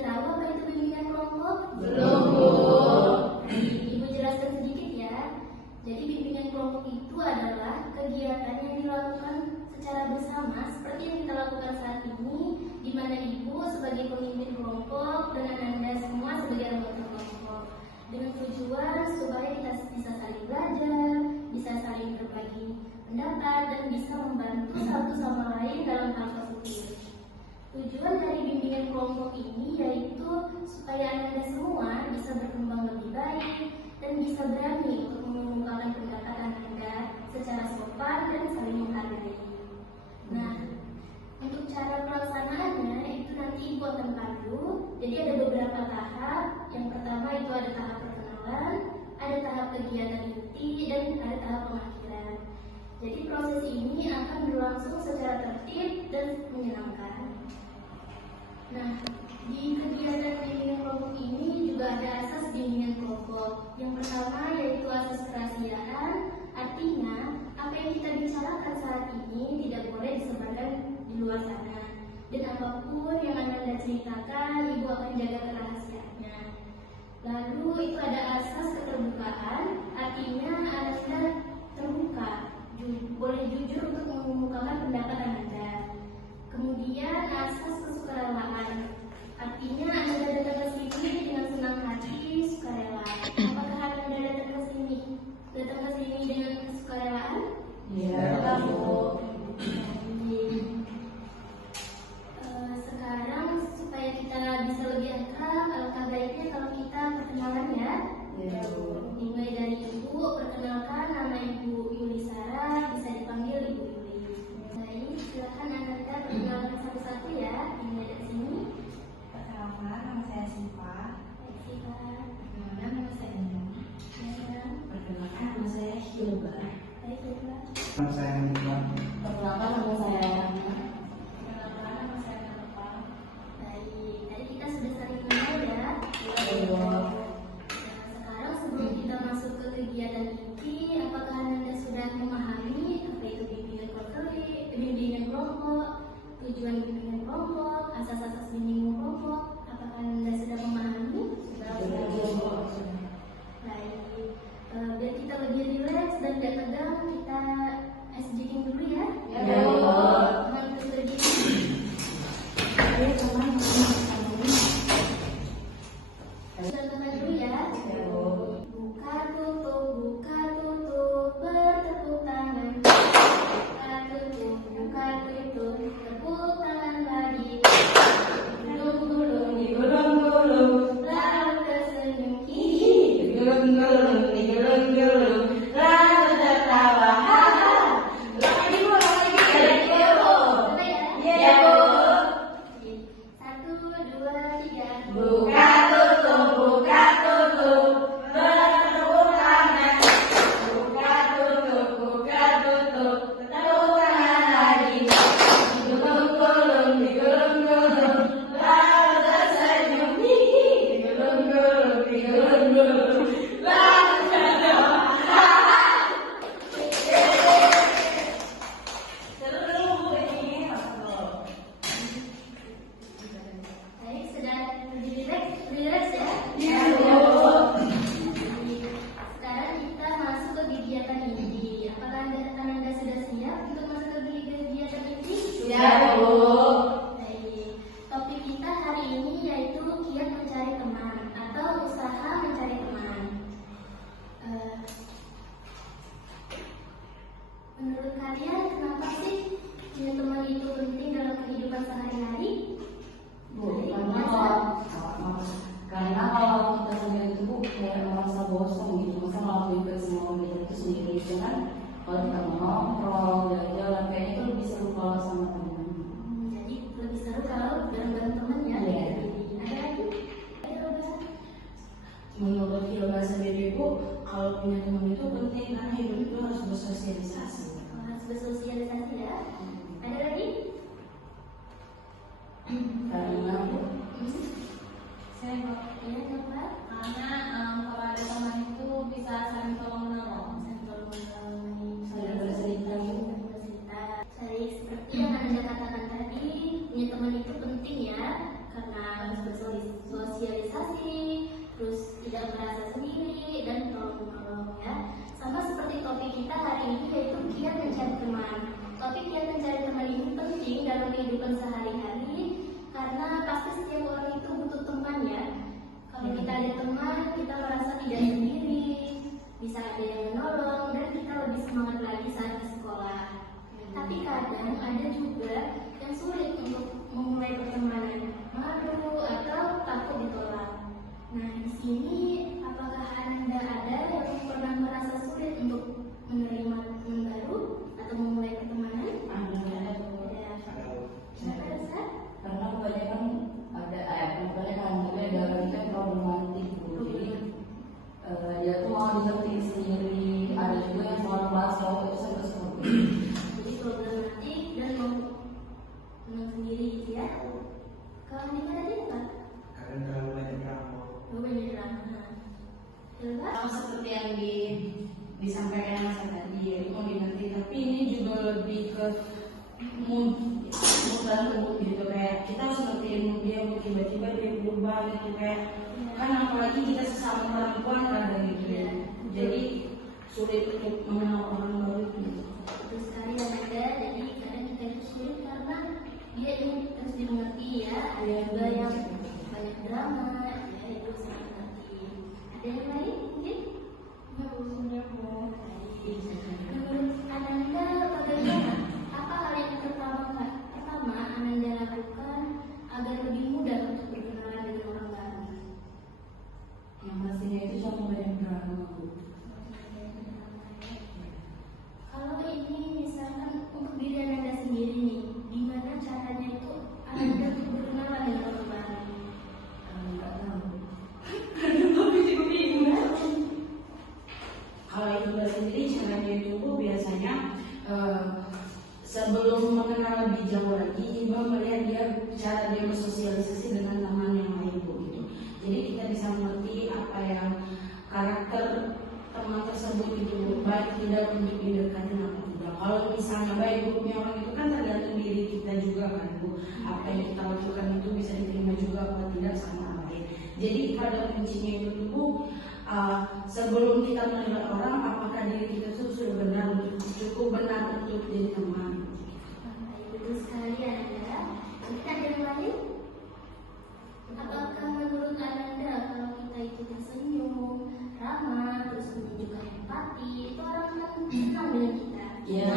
tahu apa itu bimbingan kelompok? Belum, Bu. Ibu jelaskan sedikit ya. Jadi bimbingan kelompok itu adalah kegiatan yang dilakukan secara bersama seperti yang kita lakukan saat ini, di mana Ibu sebagai pemimpin kelompok dan Anda semua sebagai anggota kelompok, dengan tujuan supaya kita bisa saling belajar, bisa saling berbagi pendapat, dan bisa membantu satu sama lain dalam hal positif. Tujuan dari bimbingan kelompok ini yaitu supaya Anda semua bisa berkembang lebih baik dan bisa berani untuk mengungkapkan pendapat Anda secara sopan dan saling menghargai. Nah, untuk cara pelaksanaannya itu nanti Ibu akan pandu. Jadi ada beberapa tahap. Yang pertama itu ada tahap perkenalan, ada tahap kegiatan inti, dan ada tahap pengakhiran. Jadi proses ini akan berlangsung secara tertib dan menyenangkan. Nah, di kegiatan bimbingan kelompok ini juga ada asas bimbingan kelompok. Yang pertama yaitu asas kerahasiaan, artinya apa yang kita bicarakan saat ini tidak boleh disebarkan di luar sana. Dan apapun yang Anda ceritakan, Ibu akan jaga kerahasiaannya. Lalu itu ada asas keterbukaan, artinya Anda terbuka, boleh jujur untuk mengumumkan pendapat Anda. Kemudian asas kesukarelaan, artinya Anda datang ke sini dengan senang hati, sukarela. Apakah Anda datang ke sini dengan kesukarelaan? Iya, Bu. Sekarang supaya kita bisa lebih akrab, alangkah baiknya kalau kita perkenalan ya. Iya, Bu. Dimulai dari Ibu, perkenalkan nama Ibu Yulisara, bisa dipanggil Ibu Yuli. Baik, silakan Anda perkenalkan satu-satu ya. Dimulai dari sini. Perkenalkan, nama saya Siva. Baik, Siva. Perkenalkan, nama saya Indra. Ya, Perkenalkan, nama saya Hilba. baik, Siva. Nama saya Iqbal. Perkenalkan, nama saya Rana. Perkenalkan, nama saya Napa. Baik, tadi kita sudah saling kenal ya. Iya. Nah, sekarang sebelum kita masuk ke kegiatan inti, apakah Anda sudah memahami apa itu bimbingan kelompok, tujuan bimbingan kelompok, asas-asas bimbingan kelompok? Apakah Anda sudah memahami? Baik, biar kita lebih rileks dan tidak tegang, kita SJing dulu ya. Ya, Bu. Teman terus berdiri. Teman dulu ya. Ya, Bu. Buka tutup, bertepuk tangan. Buka tutup, tepuk tangan lagi. Gulung-gulung, Digulung-gulung, lalu tersenyum. digulung-gulung, digulung-gulung, lalu tertawa. Haha. Lagi, Bu, lagi. Ya, Bu. Ya, Bu. Satu, dua, tiga. Buka tutup, bertepuk tangan. Buka tutup, tepuk tangan lagi. Digulung-gulung, digulung-gulung, lalu tersenyum. Hihi. Digulung-gulung, digulung-gulung, lalu tertawa. Haha. Seru Bu ini, masuk. Baik, sudah lebih rileks ya. Ya, Bu. Sekarang kita masuk ke kegiatan inti. Apakah Anda sudah siap untuk masuk ke kegiatan inti? Ya, Bu. Baik. Topik kita hari ini yaitu kiat mencari teman atau usaha mencari teman. Menurut kalian kenapa sih punya teman itu penting dalam kehidupan sehari-hari? Bu, karena kalau kita sendiri itu Bu kayak merasa bosan gitu, masa ngelakuin ke semua belajar itu sendiri gitu kan. Kalau kita ngobrol, jalan-jalan, kayaknya itu lebih seru kalau sama teman. Jadi lebih seru kalau bareng-bareng teman ya. Iya. Ada lagi? Ayo, Mbak. Menurut Hilda sendiri Bu, kalau punya teman itu penting karena hidup itu harus bersosialisasi. Harus bersosialisasi ya. Ada lagi? Karena Bu, Saya mau ya, Mbak. Karena kalau ada teman itu bisa saling tolong menolong. Saling tolong menolong. saya bercerita Bu. Bercerita. Saya seperti yang Anda katakan tadi, punya teman itu penting ya, karena harus bersosialisasi. Hilda? Sama seperti yang disampaikan Mas tadi, ya, mau dimengerti, tapi ini juga lebih ke mudah gitu, kayak kita harus ngertiin dia, tiba-tiba dia berubah gitu, kayak kan apalagi kita sesama perempuan kan gitu ya, jadi sulit untuk mengenal orang baru gitu. Betul sekali Anda, jadi kadang kita itu sulit karena dia ini harus dimengerti ya, ada juga yang banyak drama, ya itu sangat mengerti. Ada yang lain mungkin? Menurut Ananda bagaimana? Apa hal yang pertama Ananda lakukan agar lebih mudah untuk berkenalan dengan orang baru? Yang pastinya itu jangan banyak drama, Bu. Kalau ini misalkan untuk diri Ananda sendiri nih, gimana caranya itu Ananda untuk berkenalan dengan orang baru? Nggak tahu. Tapi juga bingung. Kalau itu sendiri caranya itu Bu, biasanya sebelum mengenal lebih jauh lagi, Ibu melihat dia cara dia bersosialisasi dengan teman yang lain Bu gitu. Jadi kita bisa mengerti apa yang karakter teman tersebut itu baik tidak untuk didekati atau tidak. Kalau misalnya baik buruknya orang itu kan tergantung diri kita juga kan Bu. Apa yang kita lakukan itu bisa diterima juga atau tidak sama orang lain. Jadi pada kuncinya itu Bu, sebelum kita melihat orang, apakah diri kita itu sudah benar, cukup benar untuk jadi teman. Betul sekali Ananda. Mungkin ada yang lain? Apakah menurut Ananda kalau kita itu tersenyum, ramah, terus menunjukkan empati, itu orang akan senang dengan kita? Iya.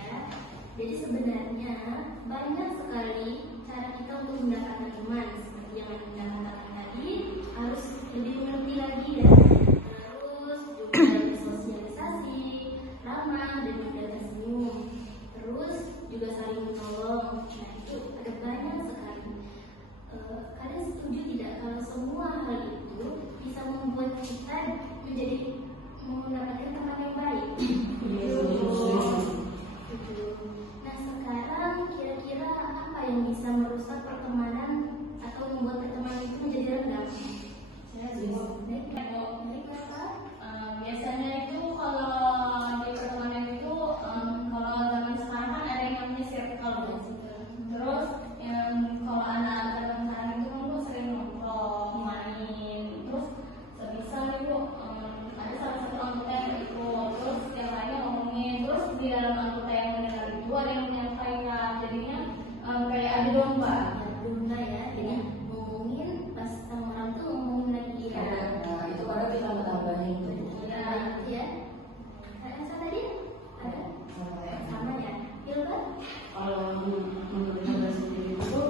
Ya. Jadi sebenarnya banyak sekali cara kita untuk mendapatkan teman, seperti yang Ananda katakan tadi, harus lebih mengerti lagi ya. Terus juga bersosialisasi, ramah dan mudah tersenyum. Terus juga saling menolong. Nah itu ada banyak sekali. Kalian setuju tidak kalau semua hal itu bisa membuat kita menjadi mendapatkan teman yang baik? Nah sekarang kira-kira apa yang bisa merusak pertemanan atau membuat pertemanan itu menjadi renggang? Biasanya itu kalau di pertemanan itu kalau zaman sekarang kan ada yang namanya circle Bu. Terus yang kalau anak zaman sekarang itu kan Bu sering nongkrong, main, terus semisal nih Bu ada salah satu anggota yang ikut, terus yang lainnya ngomongin, terus di dalam anggota yang mendengar itu ada yang menyampaikan, jadinya kayak ada domba. Domba ya, jadi ngomongin pas sama orang tuh ngomongin lagi ya. Nah, itu kadang kita tambahin itu. Ya. Kalian sama dia? Ada? Sama ya. Hilda? Kalau menurut saya sendiri itu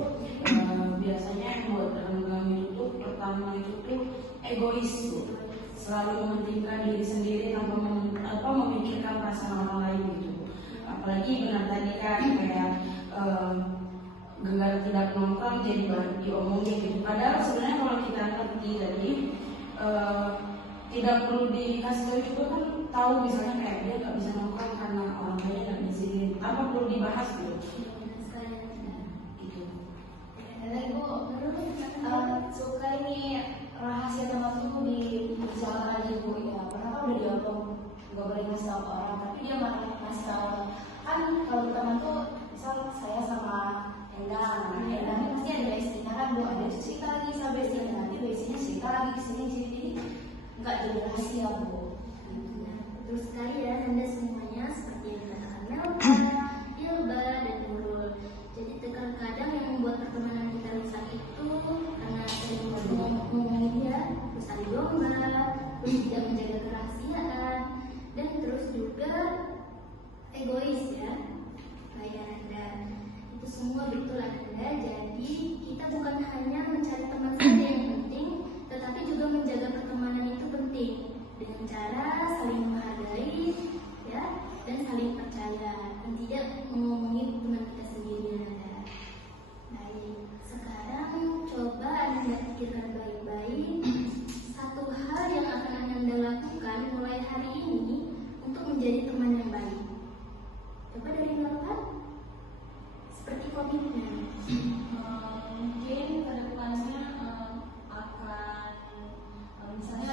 biasanya yang buat renggang itu pertama itu tuh egois Bu. Selalu mementingkan diri sendiri tanpa memikirkan perasaan orang lain gitu. Apalagi benar tadi kan kayak gegara tidak nongkrong jadi baru diomongin gitu. Padahal sebenarnya kalau kita ngerti tadi tidak perlu dikasih tahu juga kan, tahu misalnya kayak dia nggak bisa nongkrong karena orang tuanya nggak izinin, apa perlu dibahas gitu. Gitu. Dan Ibu suka ini rahasia teman tuh dibicarakan aja Bu ya. Pernah kan udah diomong nggak boleh ngasih tahu ke orang, tapi dia malah ngasih tahu. Kan kalau teman tuh misal saya sama Endang, Endang ini pasti ada istrinya kan Bu, ada cerita lagi sampai istrinya, nanti istrinya cerita lagi kesini jadi nggak jadi rahasia Bu. Betul sekali ya, Anda semuanya seperti yang dikatakan Melka, Hilda, dan Nurul. Jadi terkadang yang membuat pertemanan kita rusak itu karena sering ngomongin dia, terus ada domba, terus tidak menjaga kerahasiaan, dan terus juga egois ya. Kayak Anda, itu semua betul Anda. Jadi kita bukan hanya mencari teman saja yang penting, tetapi juga menjaga pertemanan itu penting dengan cara saling menghargai ya, dan saling percaya, dan tidak mengomongin teman kita sendiri Anda. Baik, sekarang coba Anda pikirkan baik-baik satu hal yang akan Anda lakukan mulai hari ini untuk menjadi teman yang baik. Coba dari Melka, seperti komitmen. Mungkin kedepannya akan misalnya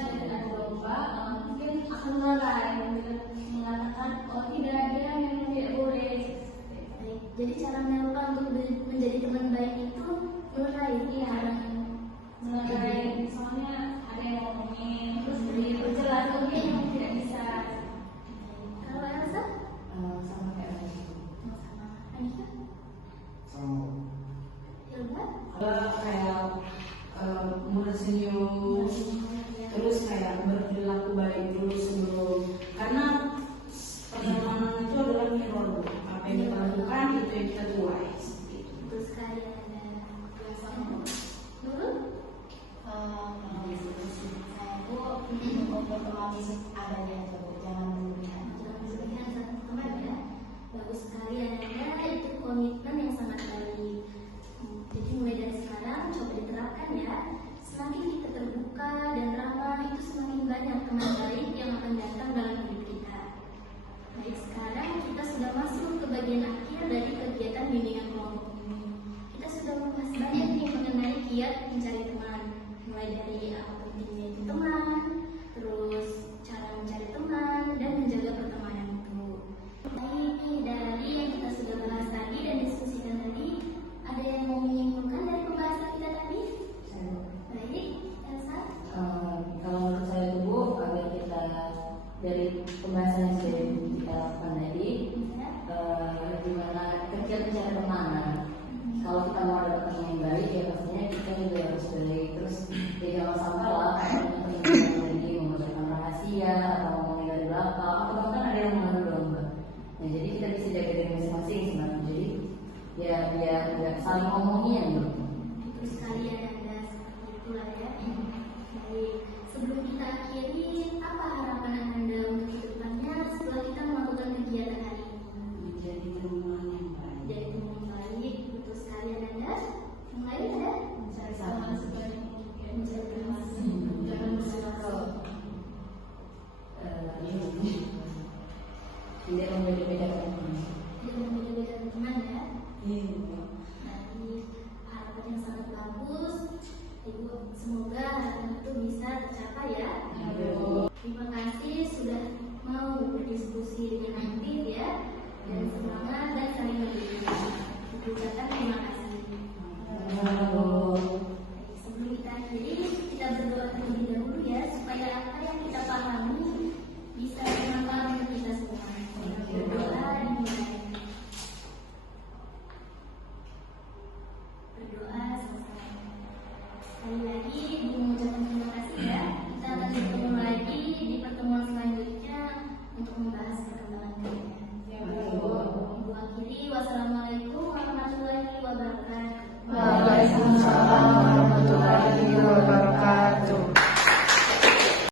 menghormati adanya aja Bu, jangan berlebihan. Jangan berlebihan satu teman ya. Bagus sekali Ananda, itu komitmen yang sangat baik. Jadi mulai dari sekarang coba diterapkan ya. Semakin kita terbuka dan ramah, itu semakin banyak teman baik yang akan datang dalam hidup kita. Baik, sekarang kita sudah masuk ke bagian akhir dari kegiatan bimbingan kelompok ini. Kita sudah membahas banyak nih mengenai kiat mencari teman, mulai dari apa pentingnya itu teman, terus cara mencari teman dan menjaga pertemanan itu. Baik nih, dari yang kita sudah bahas tadi dan diskusikan tadi, ada yang mau menyimpulkan dari pembahasan kita tadi? Baik, Elsa. Kalau menurut saya itu Bu, agar kita dari pembahasan